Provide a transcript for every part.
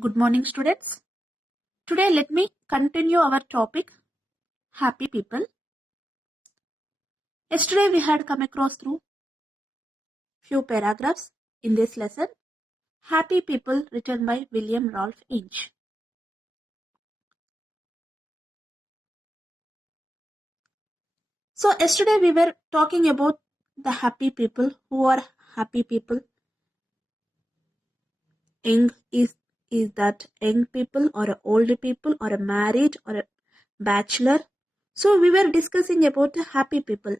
Good morning, students. Today, let me continue our topic, happy people. Yesterday, we had come across through few paragraphs in this lesson, Happy People, written by William Ralph Inch. So, yesterday we were talking about the happy people. Who are happy people? Young is that young people or a old people or a married or a bachelor? So, we were discussing about the happy people.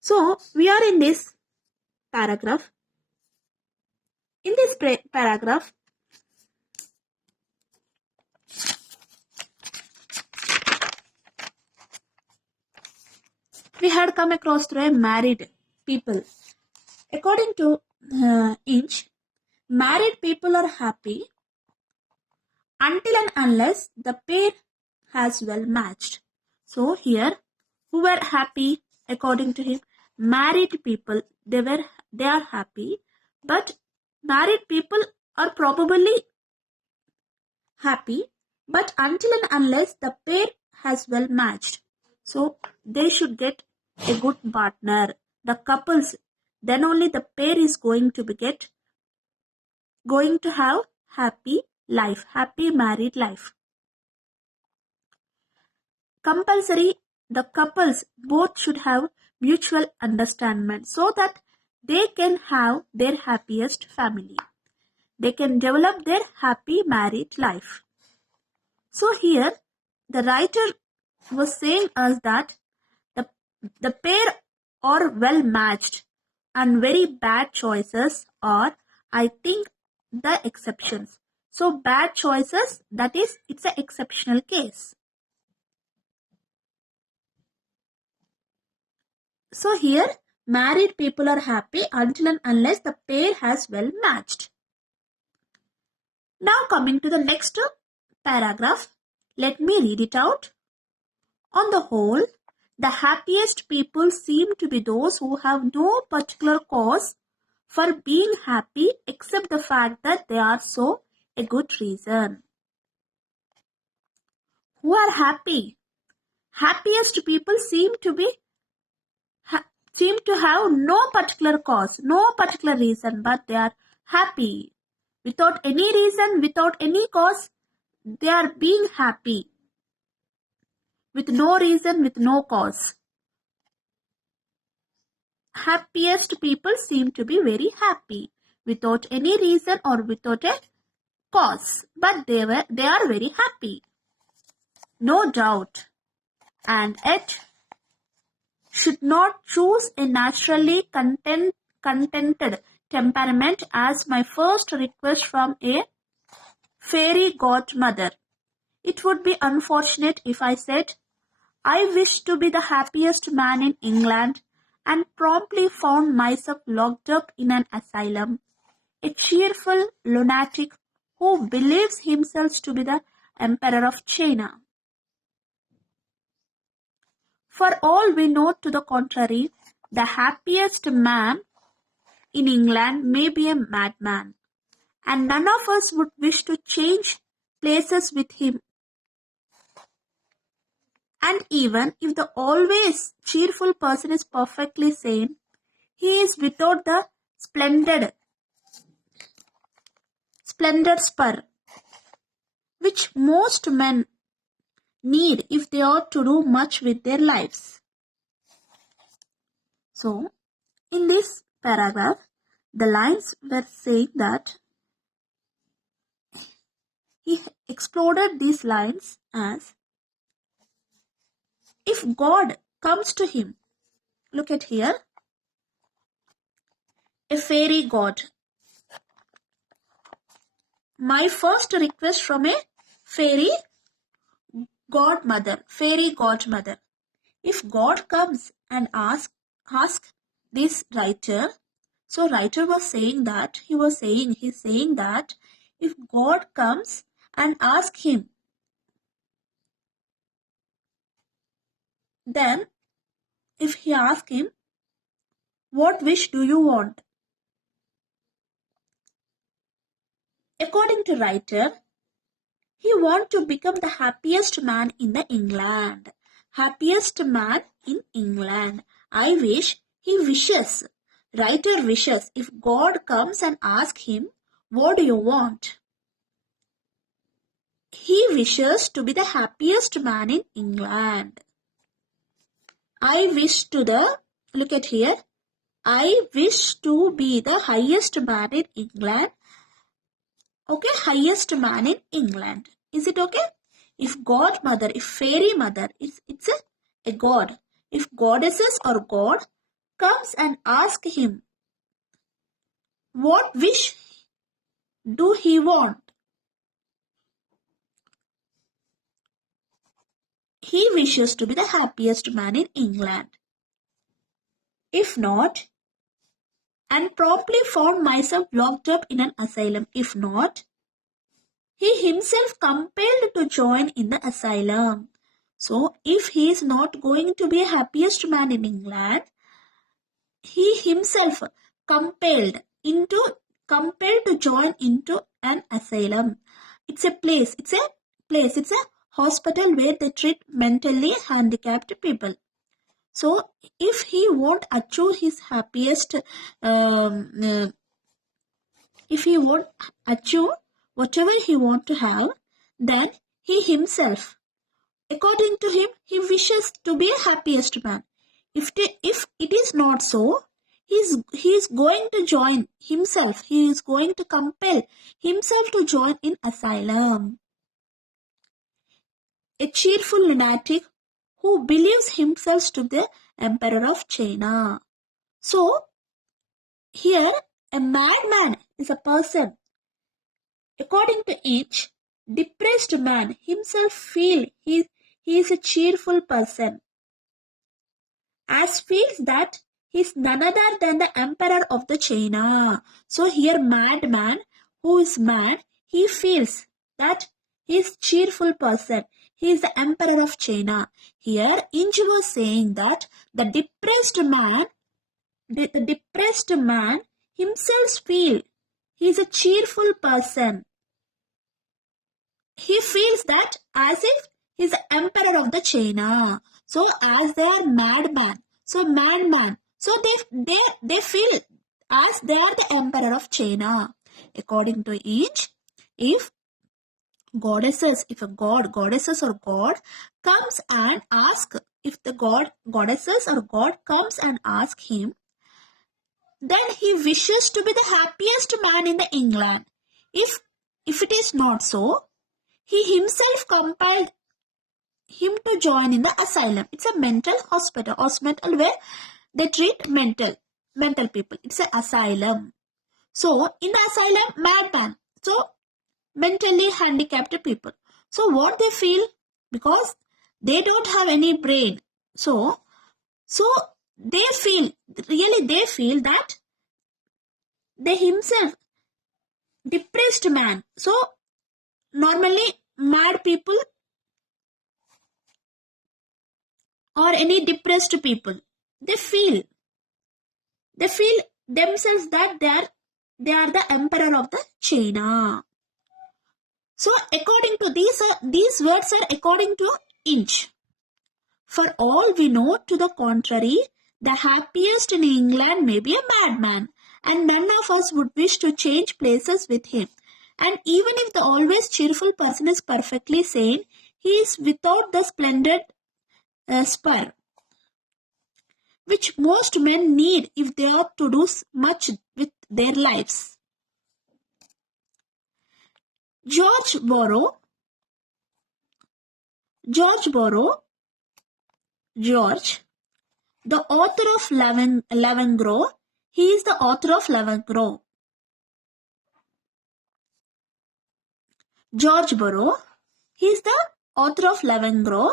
So, we are in this paragraph. In this paragraph, we had come across through a married people. According to Inch, married people are happy until and unless the pair has well matched. So here, who were happy according to him? Married people, they are happy, but married people are probably happy, but until and unless the pair has well matched. So they should get a good partner. The couples, then only the pair is going to have happy life, happy married life. Compulsory, the couples both should have mutual understanding so that they can have their happiest family. They can develop their happy married life. So here, the writer was saying us that the pair are well matched and very bad choices are, I think, the exceptions. So bad choices, that is, it's an exceptional case. So here, married people are happy until and unless the pair has well matched. Now coming to the next paragraph, let me read it out. On the whole, the happiest people seem to be those who have no particular cause for being happy except the fact that they are so a good reason. Who are happy? Happiest people seem to have no particular cause, no particular reason, but they are happy. Without any reason, without any cause, they are being happy. With no reason, with no cause. Happiest people seem to be very happy without any reason or without a cause, but they are very happy, no doubt, and yet should not choose a naturally contented temperament as my first request from a fairy godmother. It would be unfortunate if I said, I wish to be the happiest man in England, and promptly found myself locked up in an asylum, a cheerful lunatic who believes himself to be the Emperor of China. For all we know to the contrary, the happiest man in England may be a madman, and none of us would wish to change places with him. And even if the always cheerful person is perfectly sane, he is without the splendid spur which most men need if they ought to do much with their lives. So, in this paragraph, the lines were saying that he exploded these lines as, if God comes to him, look at here, a fairy god. My first request from a fairy godmother. If God comes and ask this writer, so writer was saying that, he's saying that if God comes and ask him, then if he asks him, what wish do you want? According to writer, he wants to become the happiest man in the England. Happiest man in England. I wish, he wishes. Writer wishes if God comes and asks him, what do you want? He wishes to be the happiest man in England. I wish to look at here. I wish to be the highest man in England. Okay, highest man in England. Is it okay? If godmother, if fairy mother, it's a god. If goddesses or god comes and ask him, what wish do he want? He wishes to be the happiest man in England. If not, and promptly found myself locked up in an asylum. If not, he himself compelled to join in the asylum. So, if he is not going to be a happiest man in England, he himself compelled to join into an asylum. It's a place, it's a hospital where they treat mentally handicapped people. So, if he won't achieve his happiest, if he won't achieve whatever he want to have, then he himself, according to him, he wishes to be a happiest man. If it is not so, he is going to join himself. He is going to compel himself to join in asylum. A cheerful lunatic who believes himself to be the emperor of China. So, here a madman is a person. According to each, depressed man himself feel he is a cheerful person, as feels that he is none other than the emperor of the China. So here madman who is mad, he feels that he is cheerful person. He is the emperor of China. Here Inge was saying that the depressed man himself feel he is a cheerful person. He feels that as if he is the emperor of the China. So as they are madman, so madman, so they feel as they are the emperor of China. According to each, if goddesses or god comes and ask, if the goddesses or god comes and ask him, then he wishes to be the happiest man in the England. If it is not so, he himself compelled him to join in the asylum. It's a mental hospital where they treat mental people. It's an asylum. So in the asylum, madman. So mentally handicapped people. So what they feel, because they don't have any brain. So they feel that they himself depressed man. So normally mad people or any depressed people, they feel themselves that they are the emperor of the China. So according to these words are according to Inch. For all we know to the contrary, the happiest in England may be a madman, and none of us would wish to change places with him. And even if the always cheerful person is perfectly sane, he is without the splendid spur which most men need if they are to do much with their lives. George Burrow, the author of Lavengro, he is the author of Lavengro. George Burrow, he is the author of Lavengro,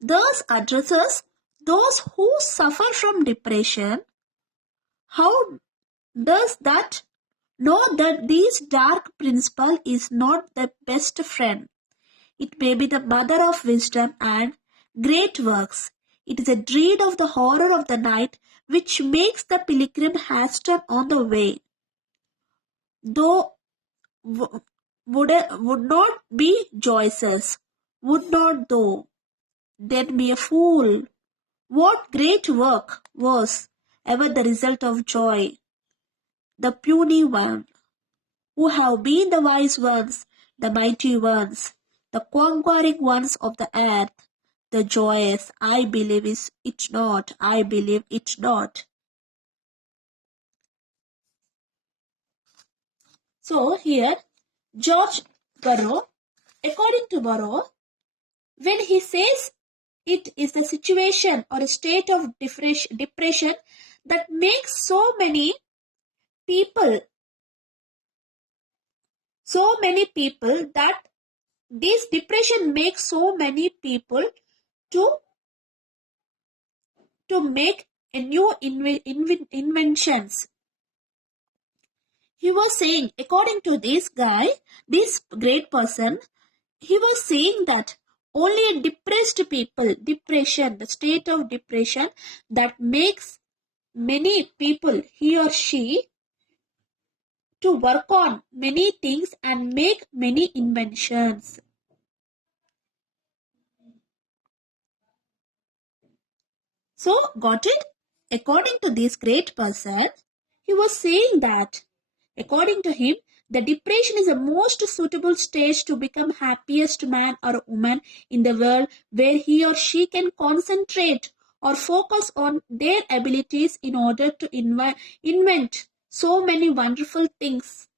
thus addresses those who suffer from depression. How does that know that this dark principle is not the best friend? It may be the mother of wisdom and great works. It is a dread of the horror of the night which makes the pilgrim hasten on the way. Though would not be joyous, would not though, then be a fool. What great work was ever the result of joy? The puny one, who have been the wise ones, the mighty ones, the conquering ones of the earth, the joyous, I believe it not, I believe it not. So here, George Burrow, according to Burrow, when he says it is a situation or a state of depression that makes so many people that this depression makes so many people to make a new inventions. He was saying, according to this guy, this great person, he was saying that only depressed people, depression, the state of depression that makes many people, he or she, to work on many things and make many inventions. So, got it? According to this great person, he was saying that, according to him, the depression is the most suitable stage to become happiest man or woman in the world, where he or she can concentrate or focus on their abilities in order to invent so many wonderful things.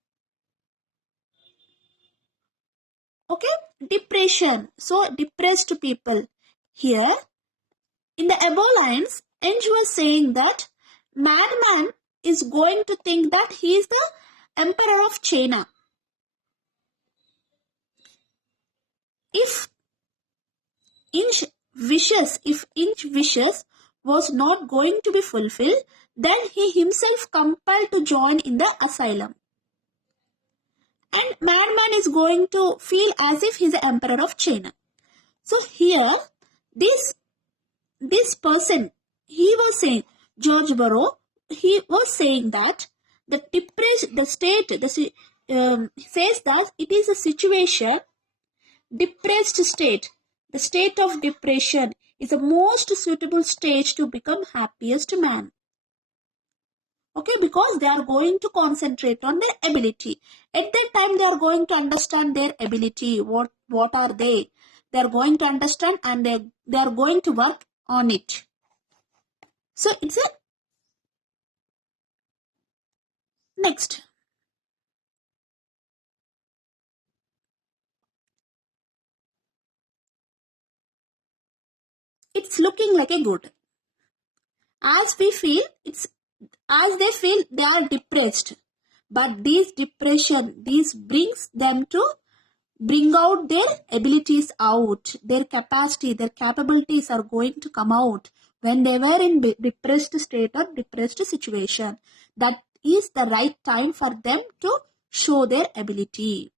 Okay, depression. So depressed people. Here, in the above lines, Eng was saying that madman is going to think that he is the emperor of China. If Inch wishes was not going to be fulfilled, then he himself compelled to join in the asylum. And madman is going to feel as if he is the emperor of China. So here, this person, he was saying, George Burrow, he was saying that the state says that it is a situation, depressed state. The state of depression is the most suitable stage to become happiest man. Okay, because they are going to concentrate on their ability. At that time, they are going to understand their ability. What are they? They are going to understand and they are going to work on it. So it's a next. It's looking like a good. As they feel they are depressed. But this depression, this brings them to bring out their abilities out. Their capacity, their capabilities are going to come out when they were in depressed state or depressed situation. That is the right time for them to show their ability,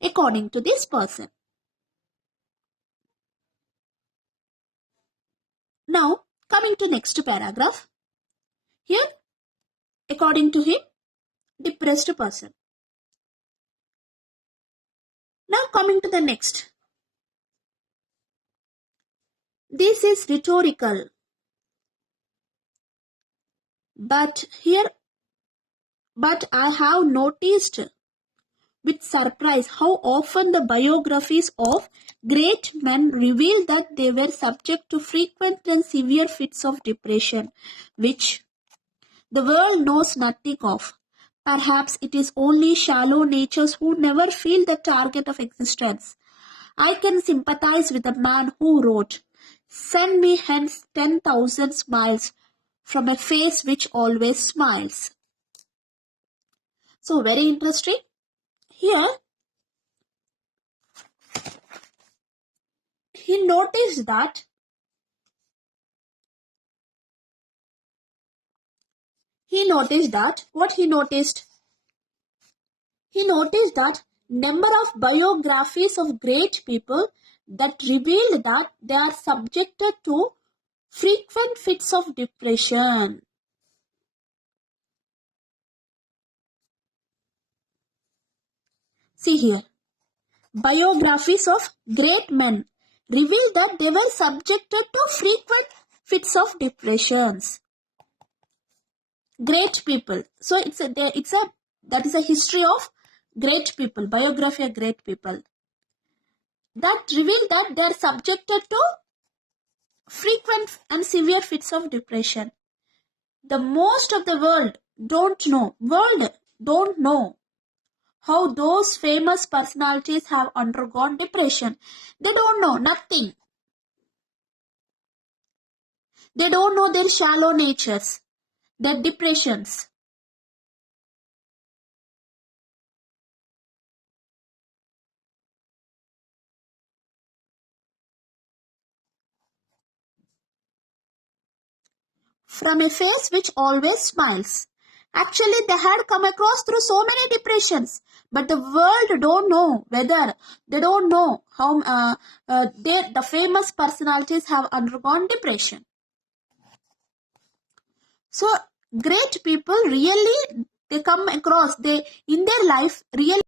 according to this person. Now, coming to next paragraph. Here, according to him, depressed person. Now coming to the next. This is rhetorical. But I have noticed with surprise how often the biographies of great men reveal that they were subject to frequent and severe fits of depression, which the world knows nothing of. Perhaps it is only shallow natures who never feel the target of existence. I can sympathize with the man who wrote, "Send me hence 10,000 smiles from a face which always smiles." So very interesting. Here, he noticed that what he noticed? He noticed that number of biographies of great people that revealed that they are subjected to frequent fits of depression. See here. Biographies of great men reveal that they were subjected to frequent fits of depressions. Great people. So that is a history of great people, biography of great people. That reveal that they are subjected to frequent and severe fits of depression. The most of the world don't know how those famous personalities have undergone depression. They don't know nothing. They don't know their shallow natures, their depressions. From a face which always smiles. Actually, they had come across through so many depressions, but the world don't know whether they don't know how the famous personalities have undergone depression. So great people really they come across they in their life really